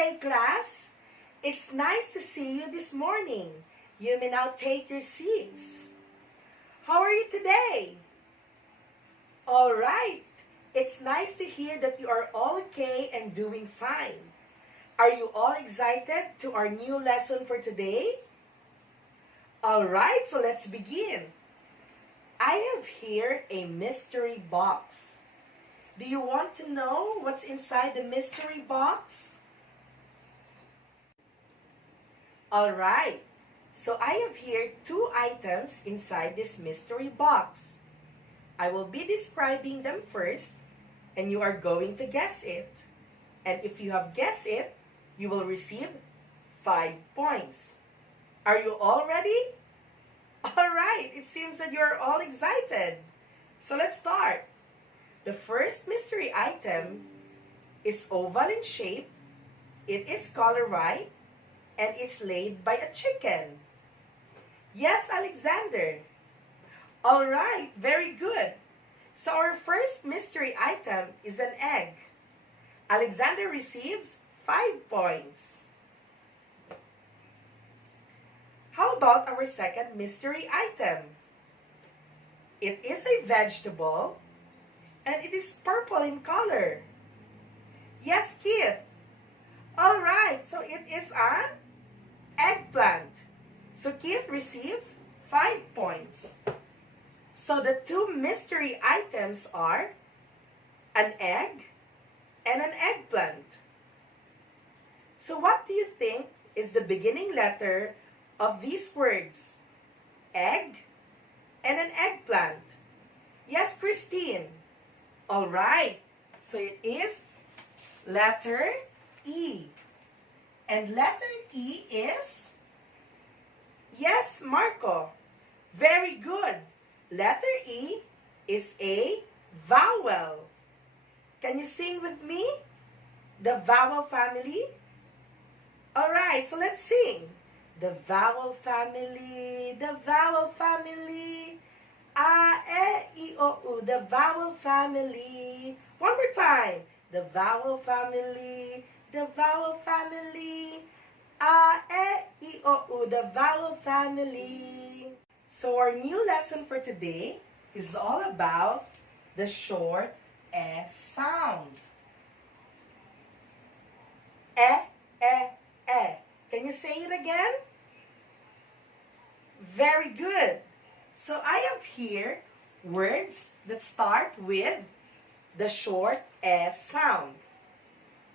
day, class! It's nice to see you this morning. You may now take your seats. How are you today? All right. It's nice to hear that you are all okay and doing fine. Are you all excited to our new lesson for today? All right, so let's begin. I have here a mystery box. Do you want to know what's inside the mystery box? All right, so I have here two items inside this mystery box. I will be describing them first, and you are going to guess it. And if you have guessed it, you will receive 5 points. Are you all ready? All right, it seems that you're all excited. So let's start. The first mystery item is oval in shape, it is color white, and it's laid by a chicken. Yes, Alexander. All right, very good. So our first mystery item is an egg. Alexander receives 5 points. How about our second mystery item? It is a vegetable, and it is purple in color. Yes, Keith. All right, so it is an eggplant. So Keith receives 5 points. So the two mystery items are an egg and an eggplant. So what do you think is the beginning letter of these words? Egg and an eggplant. Yes, Christine. All right. So it is letter E. And letter E is? Yes, Marco. Very good. Letter E is a vowel. Can you sing with me? The vowel family? All right, so let's sing. The vowel family, the vowel family. A, E, I, O, U, the vowel family. One more time. The vowel family, the vowel family. A, E, I, O, U, the vowel family. So our new lesson for today is all about the short S sound. E. Can you say it again? Very good. So I have here words that start with the short S sound.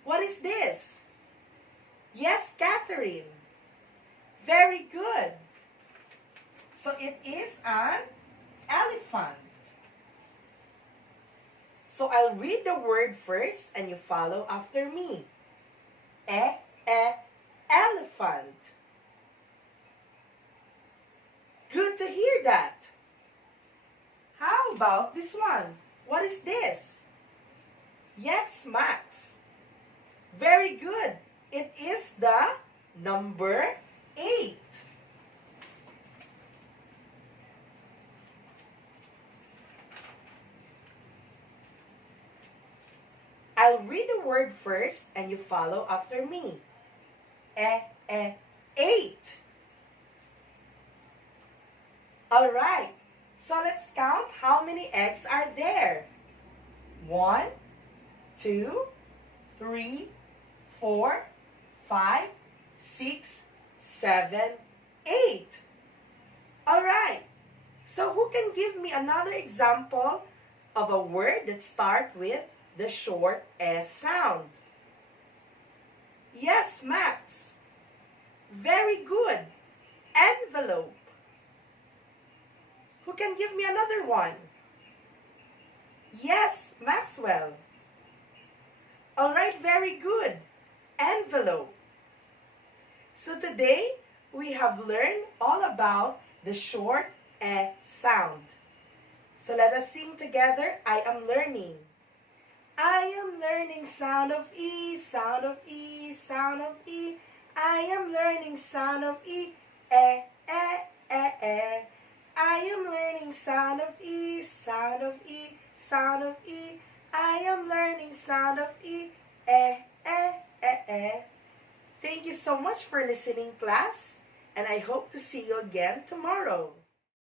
What is this? Yes, Catherine. Very good. So it is an elephant. So I'll read the word first and you follow after me. Elephant. Good to hear that. How about this one? What is this? Yes, Max. Very good. It is the number 8. I'll read the word first and you follow after me. 8. All right. So let's count how many eggs are there. 1, 2, 3, 4, 5, 6, 7, 8. All right. So who can give me another example of a word that starts with the short S sound? Yes, Max. Very good. Envelope. Who can give me another one? Yes, Maxwell. All right, very good. Envelope. So today, we have learned all about the short E sound. So let us sing together, I am learning. I am learning sound of E, sound of E, sound of E. I am learning sound of E, E. I am learning sound of E, sound of E, sound of E. I am learning sound of E, Thank you so much for listening, class, and I hope to see you again tomorrow.